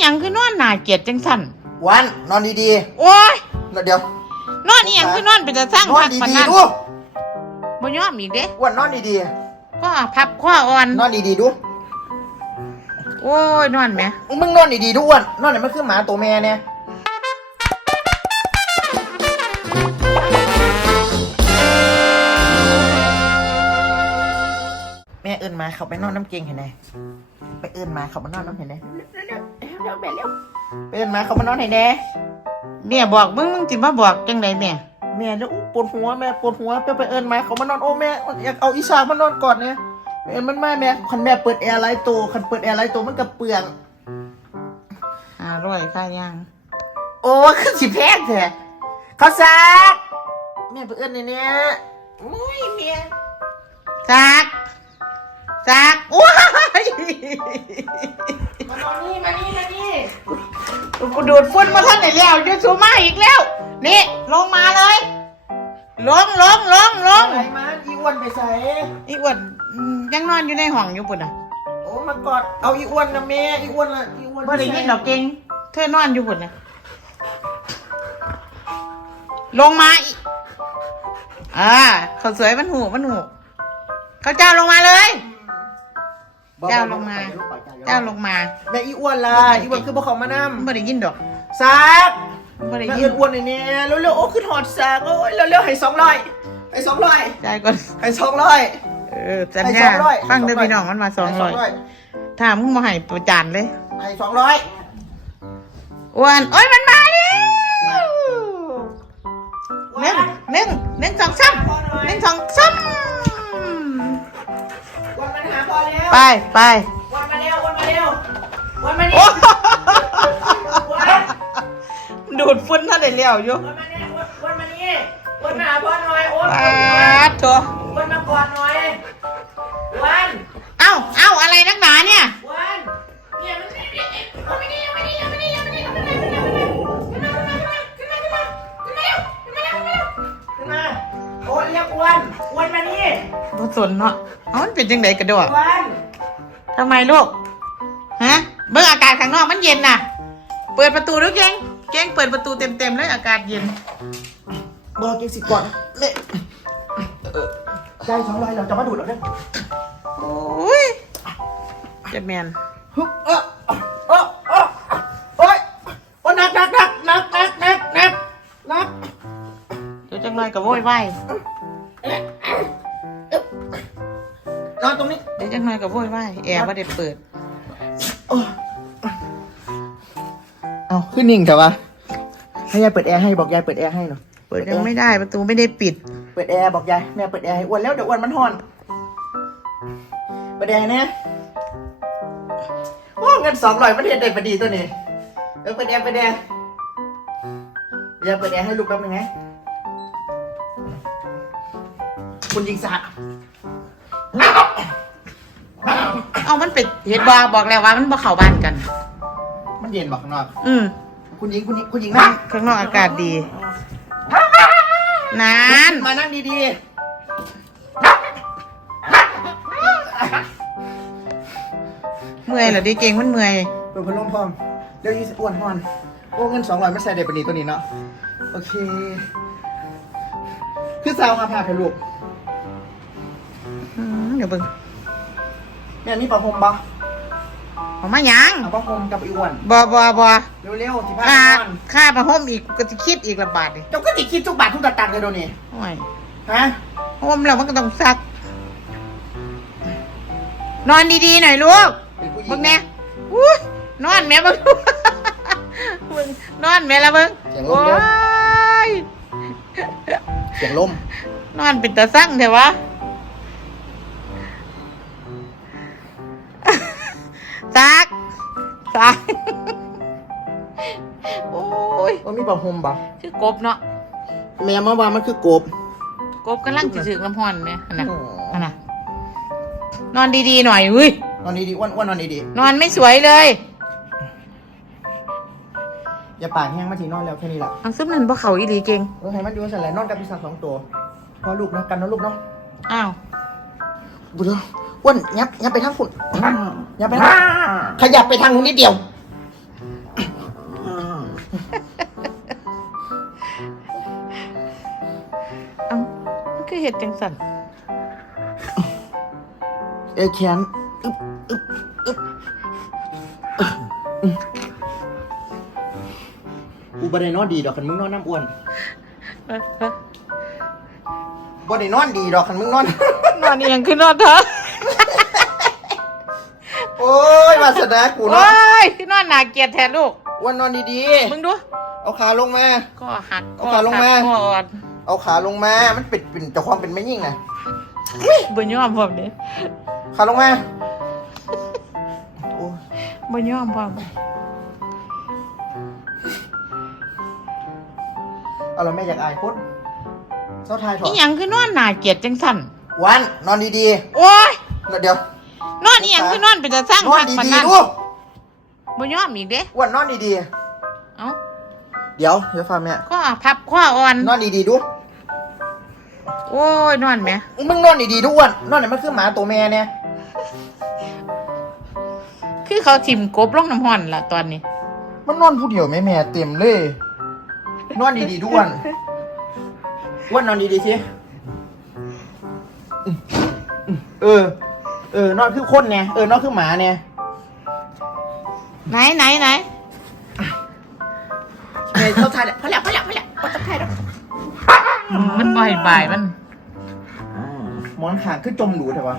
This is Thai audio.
หยังคือนอนหนาเกลียดจังสั่นวันนอนดีโอ้ยๆแล้วเดี๋ยวนอนอีหยังคือนอนเป็นจะสร้างนอนพักปานดีนั้นๆดูบ่ยอมอีกเด้อ้วันนอนดีข้อพับข้ออ่อน ๆนอนดีๆดูโอ้ยนอนแหมมึงนอนดีๆดูอ้วันนอนไหนมันคือหมาตัวแม่เนี่ยแม่เอินมาเขาไปนอนน้ำเกงเห็นไหมไปเอินมาเขามานอนน้ำเห็นไหม เร็วๆเร็วๆแม่เร็วไปเอินมาเขามานอนเห็นไหมแม่บอกมึงมึงสิมาบอกจังไดแม่แม่แล้วอู้ปวดหัวแม่ปวดหัวไปไปเอินมาเขามานอนโอ้แม่อยากเอาอีชากมานอนก่อนเนี่ยไปเอินมันมาแม่คันแม่เปิดแอร์ไลท์โตคันเปิดแอร์ไลท์โตมันกระเปืองอร่อยค่ะยัง โอ้คือสิแพงแท้เขาซักแม่ไปเอินในเนี้ยอุ้ยเมียซัก ซักว้ายมานอนนี่มานี่มานี่กูดูดฝุ่นมาท่านไหนแล้วยูซูมาอีกแล้ว นี่ ลงมาเลย ลงลงลงลงอะไรมาอีอ้วนไปใส่อีอ้วนอืมยังนอนอยู่ในห้องอยู่ปุ่นอะโอ้มากอดเอาอีอ้วนนะแม่อีอ้วนละอีอ้วนบ่ได้ยินดอกเก่งเธอนอนอยู่ปุ่นอะลงมาอีกอ่าเขาวสวยมันหูมันหูเขาเจ้าลงมาเลย เจ้าลงมา เจ้าลงมาแม่อีอ้วนล่ะอีอ้วนคือบ่เขามานำบ่ได้ยินดอกซักบ่ได้แม่ยิเอินนอ้วนในเนี้ยเร็วๆโอ้คือถอดซักโอ้ยเร็วๆให้สองร้อยให้สองร้อยใจก่อนให้สองร้อย เออจันให้ยา200ฟังเด้อพี่น้องมันมาสองร้อยถามมึงมาให้ประจานเลยให้สองร้อยอ้วนโอ้ยมันมาแล้วหนึ่งหนึ่งหนึ่งสองสามหนึ่งสองสา ไปไปวันมาเร็ววันมาเร็ววันมาเร็วดูดฟุ้นท่านได้เลี้ยวอยู่วันมาเนี่ยวันมาเนี่วันมาหาพ่อหน่อยโอ้ยปาดตัววนมากอดหน่อยวนเอ้าเอ้าอะไรนักหนาเนี่ยวนเนี่ยมันไม่ได้เอาไม่ได้เอาไม่ได้เอาไม่ได้เอาไม่ได้เอาไม่ได้โอ้เรียกวนวนมานี่บ่สนเนาะ เอ้ามันเป็นจังไดกระโดดอ้วนทำไมลูก ฮะ เบิ่งอากาศข้างนอกมันเย็นน่ะ เปิดประตูด้วยเก่งเก่งเปิดประตูเต็มๆเลยอากาศเย็น บอกกินสิก่อนเละเออได้สองร้อยเราจะมาดูดแล้วเนี่ยโอ้ยเจะแมนฮึบเออเออเออโอ้ยโอ้ยหนักหนักหนักหนักหนักหนักหนักหนักเดี๋ยวจังเลยกับโว้ยไหว ดี๋ยวจังเลยกับโว้ยไหวายแอร์ว่าได้เปิด เอาขึ้นนิ่งเถอะวะให้ยายเปิดแอร์ให้บอกยายเปิดแอร์ให้หน่อยเปิดยังไม่ได้ประตูไม่ได้ปิด เปิดแอร์บอกยายแม่เปิดแอร์ให้อ้วนแล้วเดี๋ยวอ้วนมันห่อนเปิดแอร์นะโอ้เงินสองร้อยประเทศใดประดีตัวนี้เออเปิดแอร์เปิดแอร์ยายเปิดแอร์ให้ลูกแป๊บนึงนะคุณยิงสัก เอามันปิดเห็นบอบอกแล้วว่ามันบ่เข้าบ้านกัน มันเย็นบอกข้างนอก อืมคุณยิงคุณยิงคุณยิงนั่งข้างนอกอากาศดีนานมานั่งดีเมื่อยเหรอดิเก่งมันเมื่อยๆเปิดพัดลมพร้อมเดี๋ยวยี่สิบอ้วนห่อนโอ้เงินสองร้อยไม่ใส่เด็ดปนีตัวนี้เนาะโอเคคือสาวมาพาไปลูกอืมเดี๋ยวเบิ่ง เนี่ยมีปลาหมปะเอามาหยังเอาปลาหมกับอีอ้วนบอบอบอเร็วๆสิพาค่าไปนอนค่าประห่มอีกก็จะคิดอีกละบาทดิเจ้าก็ติดคิดทุกบาททุกตะตังค์เลยโดนี่โอ้ยฮะห่มแล้วมันก็ต้องซัก นอนดีๆหน่อยลูกเป็นผู้หญิเบิ่งงแน่อุ้ยนอนแม่เบิ่งเบิ่งนอนแม่ละเบิ่งเสียงลโอ้มเด้อยเสียงลมนอนเป็นตาสั่งเถอะวะ ซักซักโอ้ยว่ามีปลาหมปะคือกบเนาะแม่มาว่ามันคือกบ กบกำลังจะถึงน้ำพอนไหมอันน่ะอันน่ะนอนดีๆหน่อยเว้ยนอนดีๆอ้วนอ้วนนอนดีนอนไม่สวยเลยๆอย่าปากแห้งมาทีนอนแล้วแค่นี้แหละอังซึมนั่นบ่เขาอีหลีเก่งเออให้มันอยู่สั่นแหละนอนกับปีศาจสองตัวพอลูกนะกันนะลูกเนาะอ้าวบุญอ้วนยับยับไปทางฝุ่น อย่าไปขยับไปทางนู้นนิดเดียว เอามันคือเห็ดจังสันเอแคนอึบอึบอึบอูบไดนอนดีดอกคันมึงนอนน้ำอ้วนบไดนอนดีดอกคันมึงนอน นอนเอียงคือนอนเถอะ โอ้ยวาสนากูโอ้เนาะยคือนอนน่าเกลียดแท้ลูก อ้วนนอนดีมึงดู ๆ เอาขาลงมา ก็หักเอาขาลงมาก็อ่อนเอาขาลงมา มันเป็นเป็นเจ้าความเป็นแม่ยิ่งไงบ่ยอมพร้อมเด้ขาลงมาโอ้ยบ่ยอมพร้อมเอาเราแม่อยากอายพุทธเจ้าทายถออีดหยังคือนอนน่าเกลียดจังสั่นวันนอนดีโอ้ยๆเดี๋ยวน อนอีหยังคือนอนเป็นจะสร้างนอนพักปานดีนั้นๆดูบ่ยอมอีกเด้อ้วนนอนดีเอ้าๆ เดี๋ยวเดี๋ยวฟังแม่ก็พับข้ออ่อน นอนดีๆดู โอ้ยนอนแหมมึงนอนดีๆดูอ้วนนอนไหนมันคือหมาตัวแม่เนี่ย คือเขาทิ่มกบลงน้ำห้อนล่ะตอนนี้ มันนอนผู้เดียวแม่แม่เต็มเลย นอนดีๆดูอ้วนอ้วนนอนดีๆสิอืมอืมเออ เออนอนคือคนเนี่ยเออนอนคือหมาเนี่ยไหนไหนไหนเฮ้ยเขาทายแล้วพอแล้วพอแล้วพอแล้วพอจะทายแล้วมันบ่อยบ่ายมันหมอนขางคือจมหนูแต่ว่า